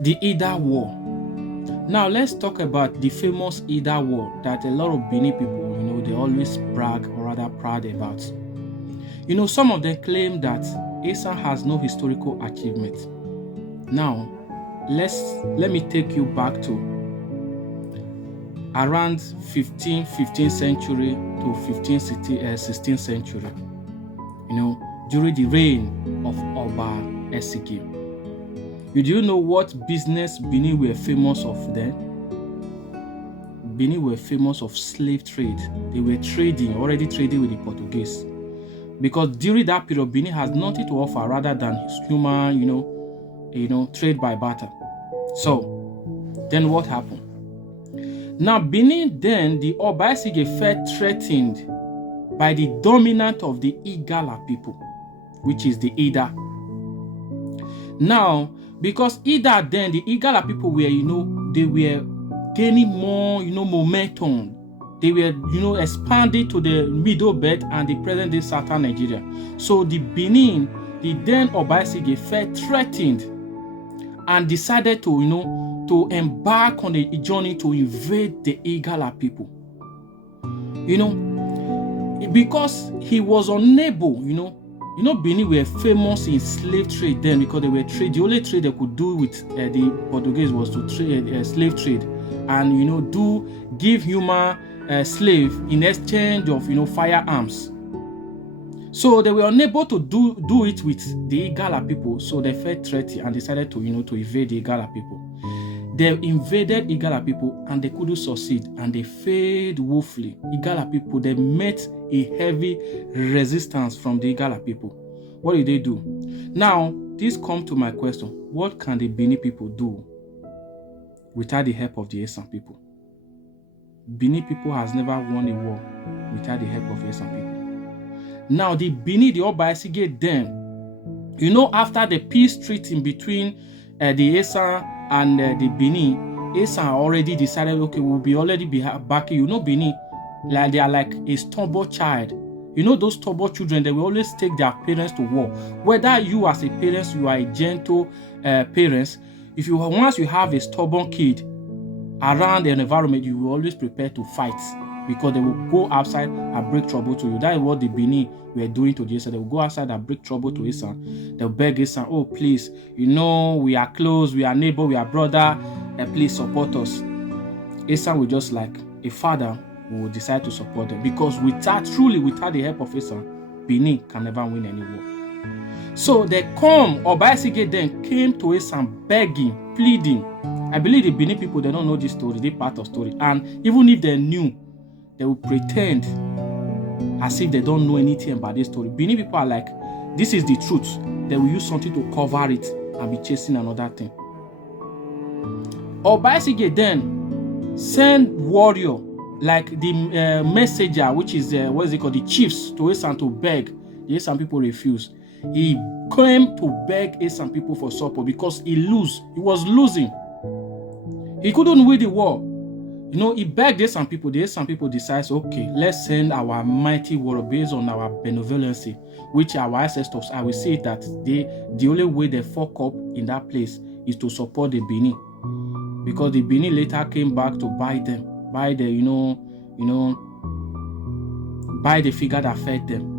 The IDAH War. Now let's talk about the famous IDAH War that a lot of Benin people, they always brag or rather proud about. Some of them claim that Esan has no historical achievement. Now, let me take you back to around 15th century to 16th century. During the reign of Oba Esige. Do you know what business Benin were famous of then? Benin were famous of slave trade. They were already trading with the Portuguese. Because during that period, Benin has nothing to offer rather than human, trade by barter. So, then what happened? Now, Benin then, the Oba Esige felt threatened by the dominant of the Igala people, which is the IDAH. Now, because IDAH then, the Igala people were, they were gaining more, momentum. They were, expanding to the Middle Belt and the present-day southern Nigeria. So the Benin, the then Oba Esige felt threatened and decided to embark on a journey to invade the Igala people. Because he was unable, Benin were famous in slave trade then because they were the only trade they could do with the Portuguese was to trade slave trade and give human slave in exchange of firearms. So they were unable to do it with the Igala people, so they felt threatened and decided to invade the Igala people. They invaded Igala people and they couldn't succeed and they failed woefully. Igala people, they met a heavy resistance from the Igala people. What did they do? Now, this comes to my question. What can the Benin people do without the help of the Esan people? Benin people has never won a war without the help of Esan people. Now, the Benin, the Oba Esige then, after the peace treaty between the Esan and the Benin, Esan already decided, okay, we'll already be backing. Benin, like they are like a stubborn child. Those stubborn children, they will always take their parents to war. Whether you as a parent, you are a gentle parents, once you have a stubborn kid around an environment, you will always prepare to fight because they will go outside and break trouble to you. That is what the Benin were doing to Esan. They will go outside and break trouble to Esan. They'll beg Esan, oh please, we are close, we are neighbor, we are brother, please support us. Esan will just like a father will decide to support them because without the help of Esan, Benin can never win any war. So Oba Esige then came to Esan begging, pleading. I believe the Benin people, they don't know this story, they part of story. And even if they knew, they will pretend as if they don't know anything about this story. Benin people are like, this is the truth. They will use something to cover it and be chasing another thing. Oba Esige then sent warrior, like the messenger, which is, the chiefs, to Esan to beg. The Esan people refused. He came to beg Esan people for support because he was losing. He couldn't win the war. He begged the Esan people. The Esan people decides, okay, let's send our mighty warrior based on our benevolence, which our ancestors, I will say that the only way they fuck up in that place is to support the Benin. Because the Benin later came back to buy them, buy the figure that fed them.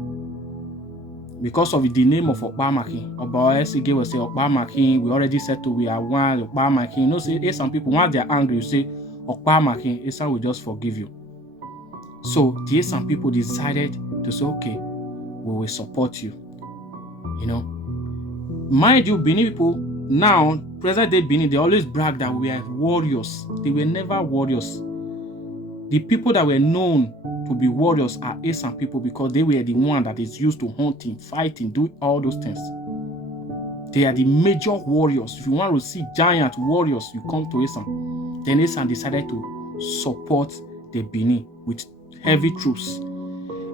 Because of the name of Okpamakin, Oba Esige will say Okpamakin, we already said we are one, Okpamakin. Say some people, once they are angry, you say Okpamakin, Esan will just forgive you. So the Esan people decided to say, okay, we will support you. Mind you, Benin people, now, present day Benin, they always brag that we are warriors. They were never warriors. The people that were known to be warriors are Esan people because they were the one that is used to hunting, fighting, doing all those things. They are the major warriors. If you want to see giant warriors, you come to Esan. Then Esan decided to support the Benin with heavy troops.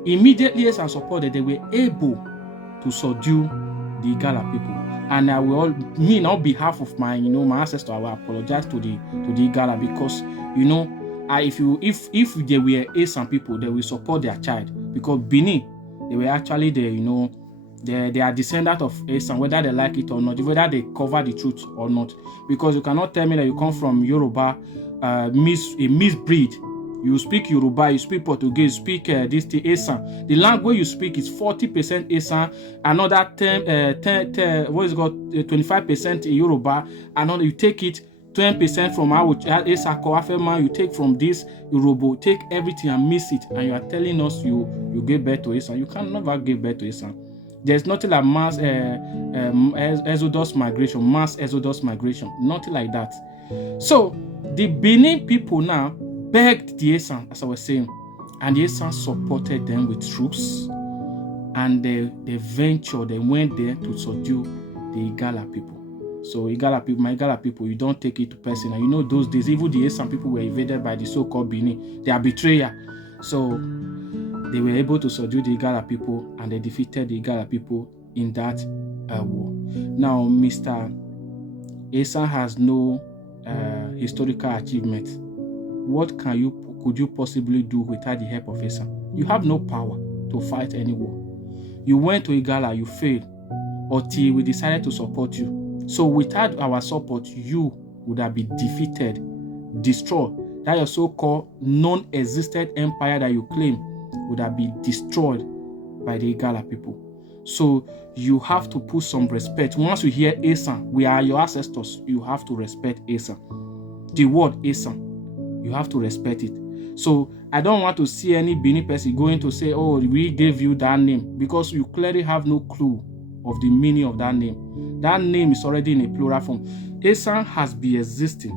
Immediately Esan supported, they were able to subdue the Igala people. And I will, on behalf of my ancestors, I will apologize to the Igala because, if they were Esan people, they will support their child because Benin, they were actually the They are descendants of Esan, whether they like it or not, whether they cover the truth or not. Because you cannot tell me that you come from Yoruba, a mixed breed. You speak Yoruba, you speak Portuguese, you speak this thing, Esan. The language you speak is 40% Esan, another 25% Yoruba, another you take it 20% from our Esan Koafema, you take from this Yoruba, take everything and mix it, and you are telling us you give birth to Esan. You can never give birth to Esan. There's nothing like mass exodus migration, nothing like that. So the Benin people now begged the Esan, as I was saying, and the Esan supported them with troops, and they ventured, they went there to subdue the Igala people. So Igala people, my Igala people, you don't take it to personal. You know those days, even the Esan people were invaded by the so-called Benin. They are betrayer. So they were able to subdue the Igala people, and they defeated the Igala people in that war. Now, Mr. Esan has no historical achievement. What could you possibly do without the help of Esan? You have no power to fight any war. You went to Igala, you failed, until we decided to support you. So without our support, you would have been defeated, destroyed. That your so-called non-existent empire that you claim would have been destroyed by the Igala people. So you have to put some respect. Once you hear Esan, we are your ancestors, you have to respect Esan. The word Esan, you have to respect it. So I don't want to see any Benin person going to say, oh, we gave you that name, because you clearly have no clue of the meaning of that name. That name is already in a plural form. Esan has been existing.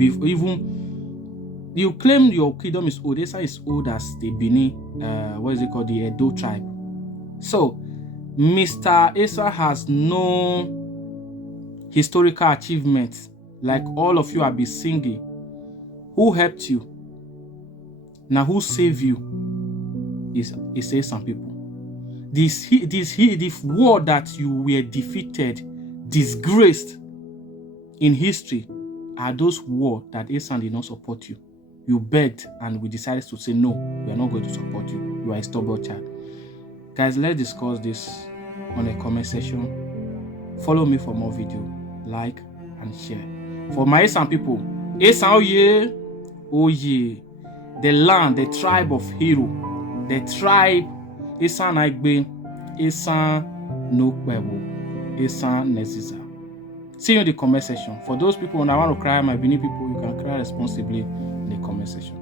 Even you claim your kingdom is old. Esan is old as the Benin, the Edo tribe. So Mr. Esan has no historical achievements like all of you have been singing. Who helped you? Now who saved you is Esan people. This war that you were defeated, disgraced in history, are those wars that Esan did not support you. You begged, and we decided to say, no, we are not going to support you. You are a stubborn child. Guys, let's discuss this on the comment section. Follow me for more video. Like and share. For my Esan people, Esan, oh yeah. Oh yeah. The land, the tribe of hero. The tribe, Esan Aigbe, Esan Nokwewo, Esan Neziza. See you in the comment section. For those people, when I want to cry my Benin people, you can cry responsibly in the comment section.